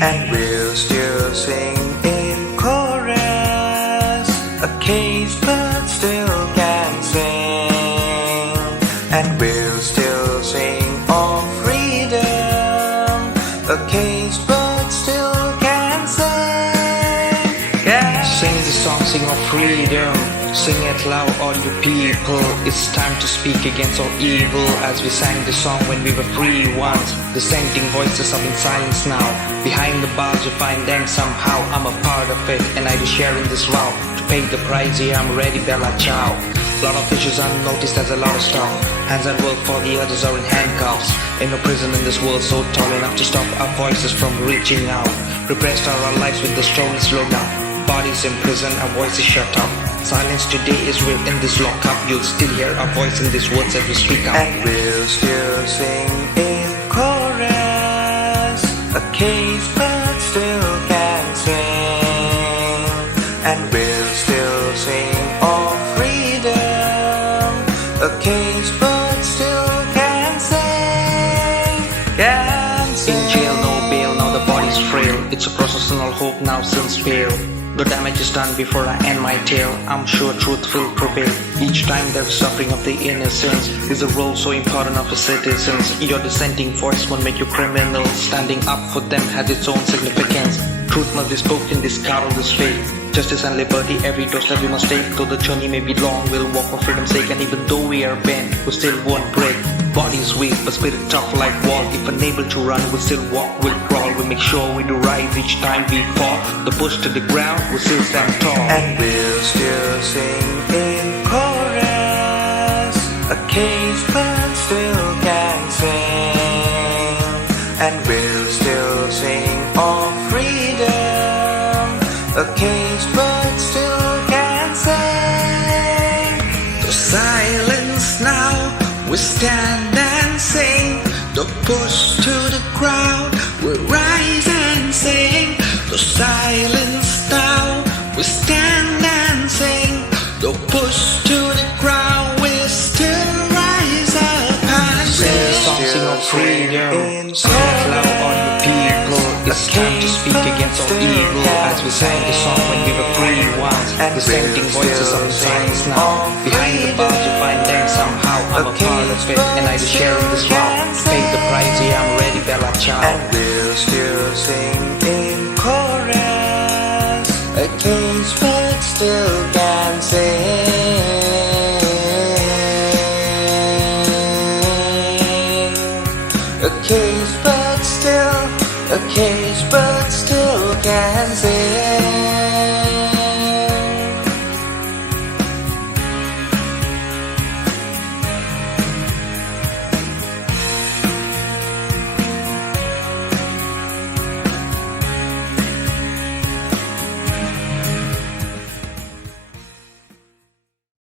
and we'll still sing in chorus. A caged bird still can sing, and we'll still sing of freedom. A caged bird still can sing. Yeah. Sing the song, sing of freedom. Sing it loud, all you people. It's time to speak against all evil. As we sang the song when we were free once. Dissenting voices are in silence now. Behind the bars you find them somehow. I'm a part of it and I be sharing this vow. To pay the price, yeah, I'm ready, Bella Ciao. Lot of issues unnoticed, there's a lot of stuff. Hands at work for the others are in handcuffs. Ain't no prison in this world so tall enough to stop our voices from reaching out. Repressed are our lives with the stories slowed down. Bodies in prison, our voices shut up. Silence today is real in this lockup. You'll still hear our voice in these words as we speak out. And we'll still sing in chorus. A caged bird still can sing, and we'll still sing of freedom. A caged bird still can sing. In jail, no bail, now the body's frail. It's a processional hope now since pale. The damage is done before I end my tale. I'm sure truth will prevail. Each time there's suffering of the innocents. Is a role so important of the citizens. Your dissenting voice won't make you criminal. Standing up for them has its own significance. Truth must be spoken, this carol is fake. Justice and liberty, every doorstep we must take. Though the journey may be long, we'll walk for freedom's sake. And even though we are bent, we still won't break. Body's weak, but spirit tough like wall. If unable to run, we'll still walk, we'll crawl. We'll make sure we do rise each time we fall. The push to the ground, we'll still stand tall. And we'll still sing in chorus. A caged bird still can sing, and we'll still sing of freedom. A caged bird still can sing. The silence now, we stand and sing. The push to the ground, we rise and sing. The silence now, we stand and sing. The push to the ground, we still rise up and sing. Sing the song, sing of freedom. Sing it loud, all you people. It's time to speak against all evil. As we sang the song when we were free once. Dissenting voices are in silence now. Behind the bars you find them somehow. I'm a part of it and I be sharing this vow. Pay the price, yeah, I'm ready, Bella Ciao. And we'll still sing in chorus. A caged bird still can sing. A caged bird still can sing.